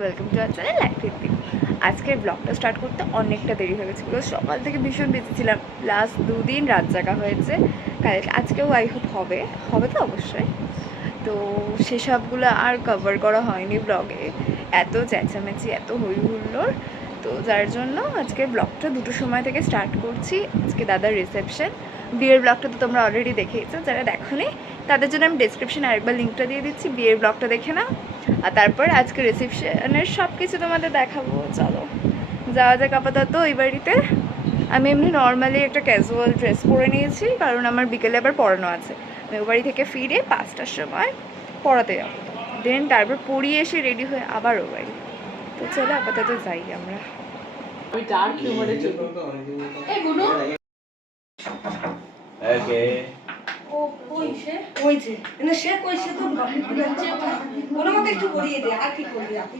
Welcome to our channel life with Deep. আজকের ব্লগটা start করতে অনেকটা দেরি হয়ে গেছে, বিকজ সকাল থেকে ভীষণ বিজি ছিলাম। লাস্ট 2 দিন রাত জাগা হয়েছে, কালকে আজকেও আই হোপ হবে তো অবশ্যই। তো সেসবগুলো আর কভার করা হয়নি ব্লগে, এত চেঁচামেচি, এত হই হুল্লোড়। তো যার জন্য আজকে ব্লগটা 2টোর সময় থেকে স্টার্ট করছি। আজকে দাদার রিসেপশন, বিয়ের ব্লগটা তো তোমরা অলরেডি দেখেইছো, যারা দেখোনি তাদের জন্য আমি ডেসক্রিপশনে আরেকবার লিঙ্কটা দিয়ে দিচ্ছি, বিয়ের ব্লগটা দেখে নাও। আর তারপর আজকে রিসেপশনের সব কিছু তোমাদের দেখাবো। চলো যাওয়া যাক। আপাতত ওই বাড়িতে আমি এমনি নর্মালি একটা ক্যাজুয়াল ড্রেস পরে নিয়েছি, কারণ আমার বিকেলে আবার পড়ানো আছে। আমি ওই বাড়ি থেকে ফিরে 5টার সময় পড়াতে যাবো, দেন তারপর পড়িয়ে এসে রেডি হয়ে আবার ও বাড়ি। তো চলো আপাতত যাই আমরা। ও কইছে না, সে কইছে তো কোনো মতে একটু করিয়ে দে, আর কি করবি আপনি।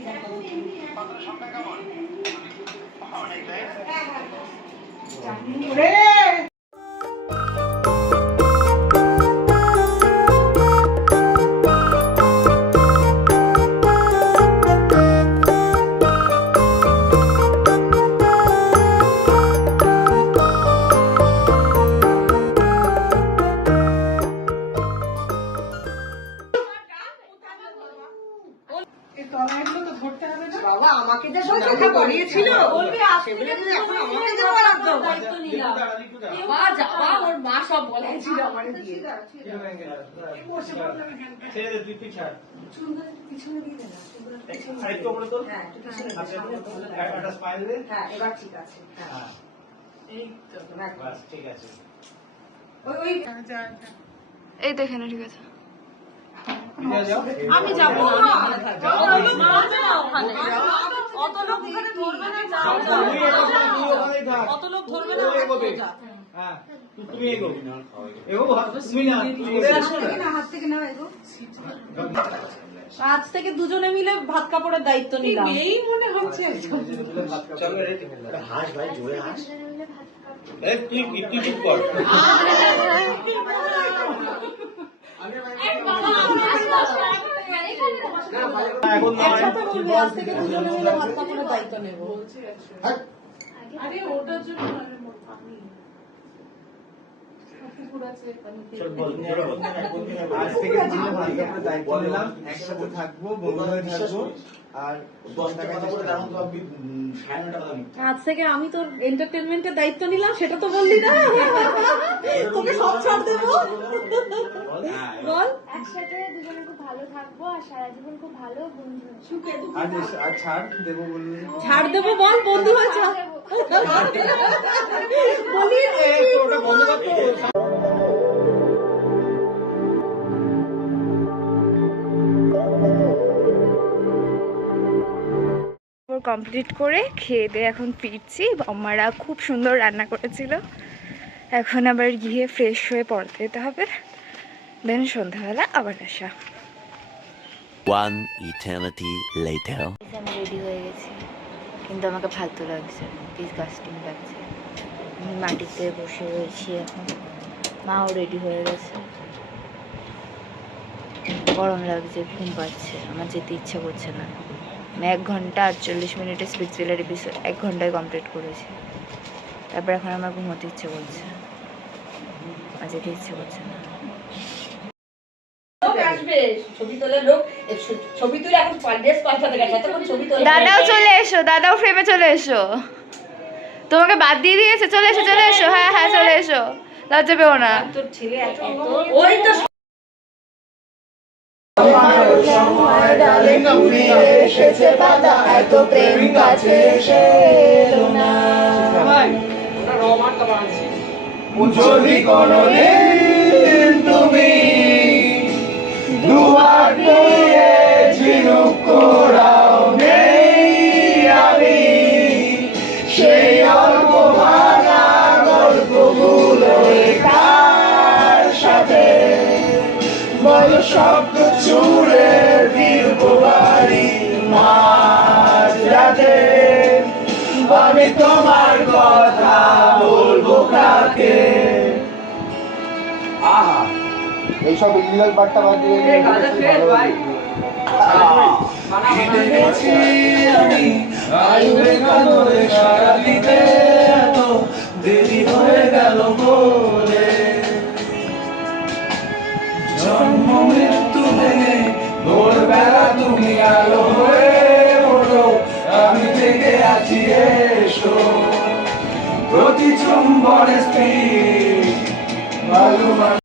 বাবা আমাকে যে সব কথা বলিয়েছিল বলবি, সেগুলো এখন আমাকে যে বলার দায়িত্ব নিলাম। মা যাবা, ওর মা সব বলেছিল আমারে দিয়ে। ছেড়ে দে, তুই পিছাড় পিছনে দিয়ে দে না, আর একটু উপরে তোল। হ্যাঁ একটু পিছনে একটা স্মাইল দে। হ্যাঁ এবার ঠিক আছে। হ্যাঁ এই তো বাস ঠিক আছে। ওই এই তো এখানে ঠিক আছে। আমি যাবো না, অত লোক ওখানে ধরবে না, অত লোক ধরবে না। হ্যাঁ তুমি এগো তুমি না, হাত থেকে না এগো। আজ থেকে দুজনে মিলে ভাত কাপড়ের দায়িত্ব নিলাম, এই মনে হচ্ছে। হাস ভাই, জোরে হাস। তুই চুপ কর। এখন আজ থেকে দুজনে মিলে ভাত কাপড়ের দায়িত্ব নেব। আরে ওটার জন্য আজ থেকে ভাত কাপড়ের দায়িত্ব নিলাম, একসাথে থাকবো, বন্ধু হয়ে থাকবো। আর 10 টাকা করে দাম তো আপনি 9:30 টাকা দিন। আজ থেকে আমি তোর এন্টারটেইনমেন্টের দায়িত্ব নিলাম, সেটা তো বললি না। তোকে সব ছাড় দেবো, বল। একসাথে দুজনে খুব ভালো থাকবো আর সারা জীবন খুব ভালো বন্ধু। আর ছাড় দেবো বললি, ছাড় দেবো বল, বন্ধু হয়ে ছাড় বলি। কমপ্লিট করে খেয়ে দিয়ে এখন ফিরছি। আমারা খুব সুন্দর রান্না করেছিল, এখন আবার গিয়ে ফ্রেশ হয়ে পড়তে যেতে হবে, দেন সন্ধ্যাবেলা আবার আসা। One eternity later. আমি রেডি হয়ে গেছি, কিন্তু আমাকে ফালতু লাগছে, ডিসগাস্টিং লাগছে। আমি মাটিতে বসে রয়েছি এখন, মাও রেডি হয়ে গেছে। গরম লাগছে, ঘুম পাচ্ছে, আমার যেতে ইচ্ছা করছে না। আমি 1 ঘন্টা 48 মিনিটের স্পিড থ্রিলার এপিসোড 1 ঘন্টায় কমপ্লিট করেছি। তারপর এখন আমার ঘুমোতে ইচ্ছে করছে, আমার যেতে ইচ্ছে করছে না। দাদাও চলে এসো, দাদাও ফ্রেমে চলে এসো। তোমাকে বাদ দিয়ে দিয়েছে, চলে এসো চলে এসো। হ্যাঁ হ্যাঁ চলে এসো, লজ্জা পেও না। তোর ছেলে ওই তো যদি কোনদিন তুমি দুয়ার দিয়ে ঝিনুক কোড়াও নেই, আমি সেই অল্প ভাঙা গল্পগুলো কার সাথে বল শব্দ চুড়ে ফিরব বাড়ি মাঝরাতে। আমি তোমার কথা বলবো কাকে? আহা এইসব ইলিগাল পার্টটা বাদ দিয়ে পেয়েছি আমি আয়ুবে কাঁদরে সারা দিতে এত দেরি হয়ে গেল বলে জন্ম মৃত্যু ভেঙে ভোরবেলা তুমি আলো হয়ে ওঠো আমি থেকে আছি এসো প্রতি চুম্বনে স্ত্রী ভালো